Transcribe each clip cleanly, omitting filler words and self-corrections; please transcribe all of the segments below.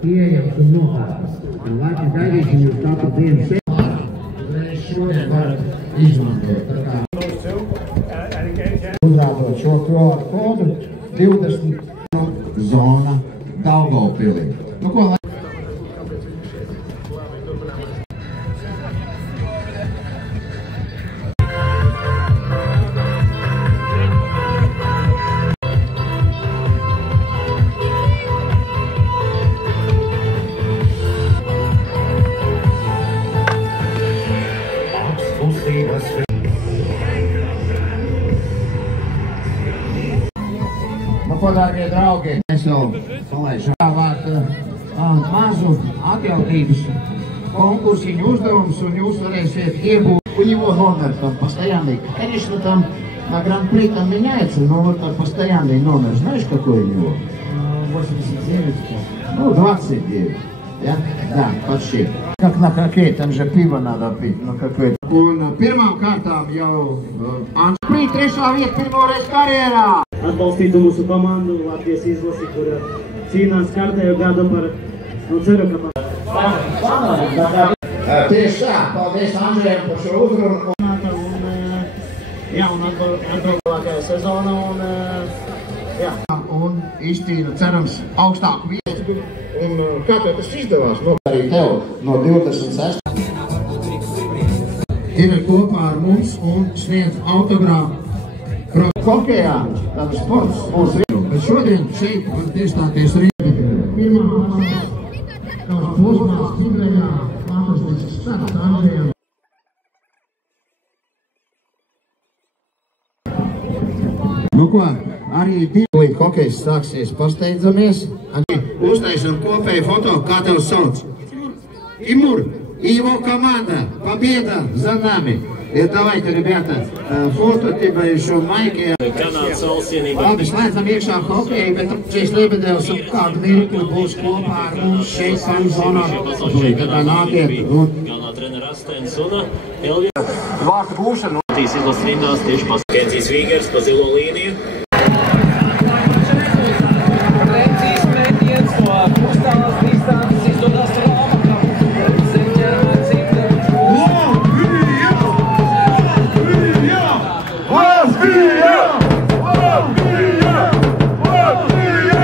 Pieejams un nokārtas. Laika gaidīsim jūs katru dienu uzreiz šodien varat izmantot. Uzrādot šo QR kodu 20 zona Daugavpilī. Nu, ko, ko, dārgie draugi, mēs jau palaižām mazu atjautības konkursiņu uzdevumus, un jūs varēsiet iegūt. У него номер там постоянный. Конечно, там на Гран-при там меняется, но вот так постоянный номер. Знаешь, какой у него? 89. Ну, 29. Ja? Да, почти. Как на хоккей, там же пиво надо пить. Ну, какой. Un pirmām kārtām jau Anšprī trešā vieta pirmoreiz karjerā. Atbalstītu mūsu komandu, Latvijas izlasi, kur cīnās kārtējo gadu par, ceru, ka par... Tieši tā, paldies Andrejam par šo uzrunu. Jā, un atbalstītākajā sezona, un izcīna, cerams, augstāku vietu. Un kā tev tas izdevās? Arī tev no 26. Ir kopā ar mums un sniedz autogrāfu. Hokejā, tāda sports mūsu vietu. Bet šodien šeit var tiestāties Rīga. Pirmā posmās Ķibrējā fantastisks starts Andrejam. Nu ko, arī divi hokejs sāksies, pasteidzamies. Uztaisam kopēju foto, kā tev sauc? Timur, Ivo komanda, победа за нами. И давайте, ребята, фото тебе еще майки. Labi, slēdzam iekšā hokeju, bet šīs Lebedevs un kādu mirkli būs kopā ar mums šeit Samzonā. Tad nākiet. Vārtu gūšanu. Izlases rindās tieši pas Kenzijas Vīgers pa zilo līniju. Precīzs metiens no pustālas distances izdodas Rāmakam. Zemķermēr cita. Latvija! Latvija! Latvija! Latvija!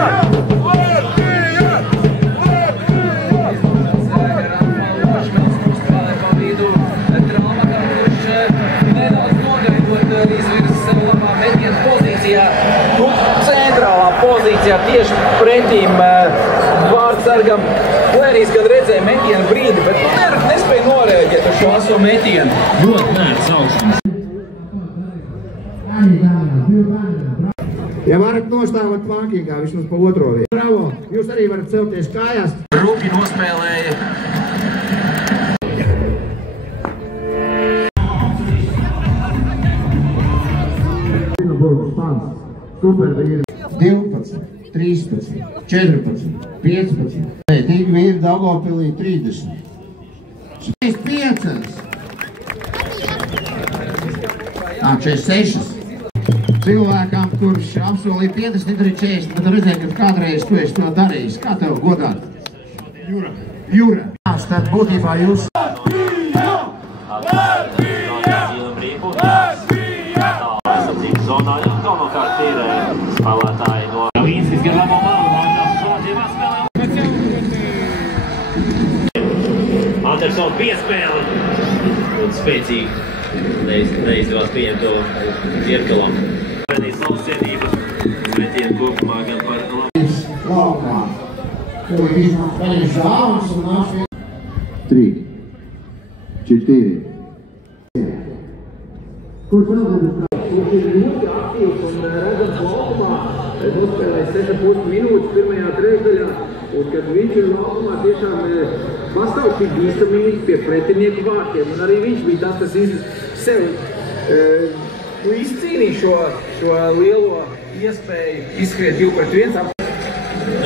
Latvija! Latvija! Lošmens pustālē pa vidu Rāmakam, kurš nedaudz nogaidot izvirs sev labā metiena pozīcijā. Centrālā pozīcijā tieši pretīm vārdsargam. Lērijas, kad redzēja metienu brīdi, bet nespēja noreaģēt ar šo aso metienu. Ļoti nērts augstums. Ja varat nostāvot plankīgā, vismaz pa otro vietu. Bravo! Jūs arī varat celties kājās. Rūki nospēlēja. Supervīri 12, 13, 14, 15. Tik vīri Daugavpilī 30. 45. 46. Cilvēkam, kurš apsolīja 50, ir 40, bet redzēja, ka kādreiz tu esi to darījis. Kā tev godāt? Jura. Tad būtībā jūs... Zonā jau galvenokārt ir spēlētāji no Vīnskis gar labo malu, vāršās šodien spēlē. Andersona piespēle un spēcīgi neizdevās pieņemt to Ierkalam. Pēdīs savas cienības metienu kopumā gan par labu. Laukā, kur vismaz paņem šāvus un nāši. 3, 4. Kurš vēl būs? Viņš ir ļoti aktīvs un redzams laukumā, nospēlēja 6,5 minūtes pirmajā trešdaļā, un kad viņš ir laukumā tiešām pastāv šī bīstamība pie pretinieku vārtiem, un arī viņš bija tas, kas sevi izcīnīja šo lielo iespēju izskriet 2-1.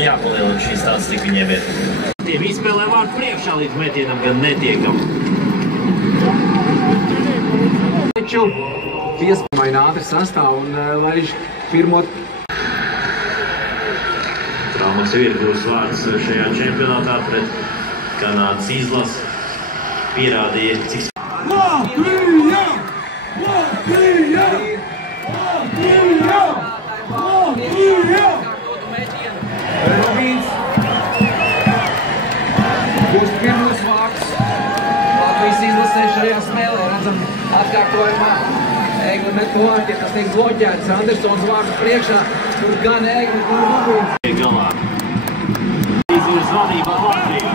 Jāpalielina šīs tāds, cik viņiem ir. Tiem izspēlē vārdu priekšā līdz metienam, gan netiekam. piespamaina ātri sastāv un laiž pirmo. Traumaks ir gūs vārds šajā čempionātā pret Kanādas izlasi. Pierādīja, cik... Latvija! Latvija! Latvija! Latvija! Robīns būs pirmos vārds Latvijas izlasē šajā spēlē. Redzam atkārtojumā Egli met vārdi, kas tiek bloķēts. Andersons vārds priekšā, tur gan Egli, tur Robīns. Galā. Izvirs vadībā Latviju.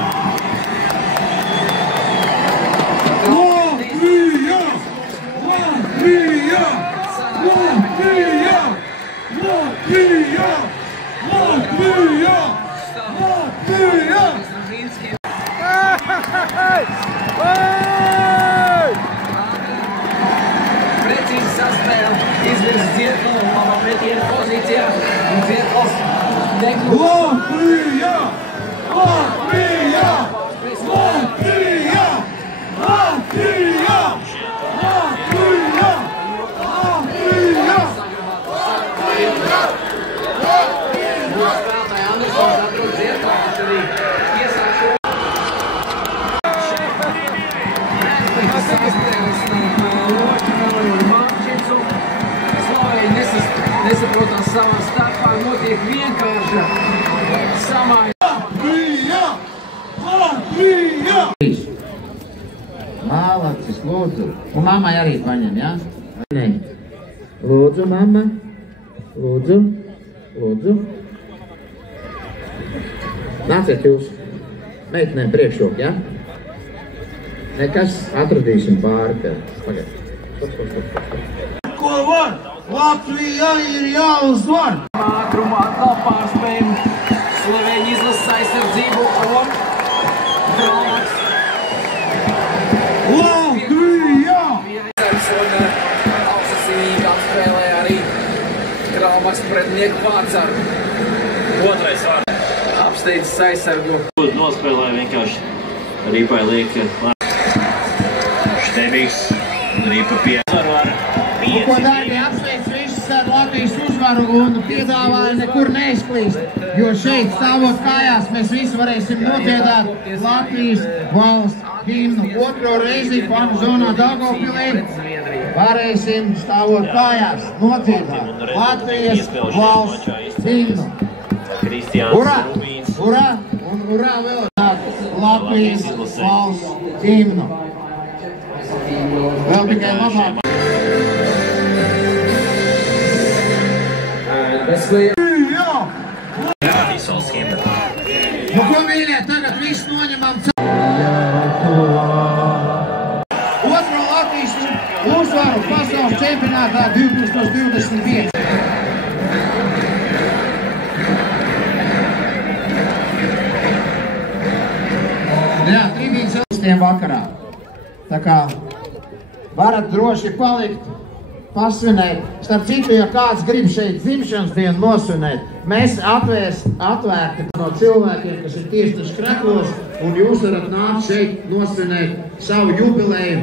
Latvija! Latvija! Latvija! Latvija! Latvija! Latvija! Precīzi saspēle, izvirs Dzietlu, labā metiena pozīcijā, un Dzietls nekļūst. Latvija! Latvija! Latvija! Latvija! Latvija! Latvija! Spēlētāji Andersons atrod Dzietlu, kas arī iesāk šo. Saspēles starp Loķinu un Marčicu. Slovēji nesaprotās savā starpā, notiek vienkārša samaiņa. Latvija! Latvija! Malacis, lūdzu. Un mammai arī paņem, jā? Nē. Lūdzu, mamma. Lūdzu. Lūdzu. Nāciet jūs. Meitenēm priekšrok, jā? Nekas, atradīsim pāri tev. Pagaid. Ko var? Latvija ir jāuzvar! Ātrumā atkal pārspējam Slovēņu izlases aizsardzību un traumaks. Latvija! Un augstasīnīgi apspēlē arī traumaks pretnieku Vārcaru. Otrais vārds. Apsteidzis aizsargu. Nospēlēja vienkārši Rīpai liek Štebīgs. Rīpa piezvaru ar 5. Ko dārgie apsveic visus ar Latvijas uzvaru un piedāvāju nekur neizklīst, jo šeit stāvot kājās mēs visi varēsim nodziedāt Latvijas valsts himnu. Otro reizi fanu zonā Daugavpilī varēsim stāvot kājās nodziedāt Latvijas valsts himnu. Urā! Urā! Un urā vēl Latvijas valsts himnu. Vēl tikai labāk. Rādīs valsts himnu. Nu, ko mīļie, tagad viss noņemam otro Latvijas uzvaru pasaules čempionātā 2025. Jā, tribīns ilgstiem vakarā. Tā kā varat droši palikt, pasvinēt. Starp citu, ja kāds grib šeit dzimšanas dienu nosvinēt, mēs atvērti no cilvēkiem, kas ir tieši skreklos, un jūs varat nākt šeit nosvinēt savu jubileju.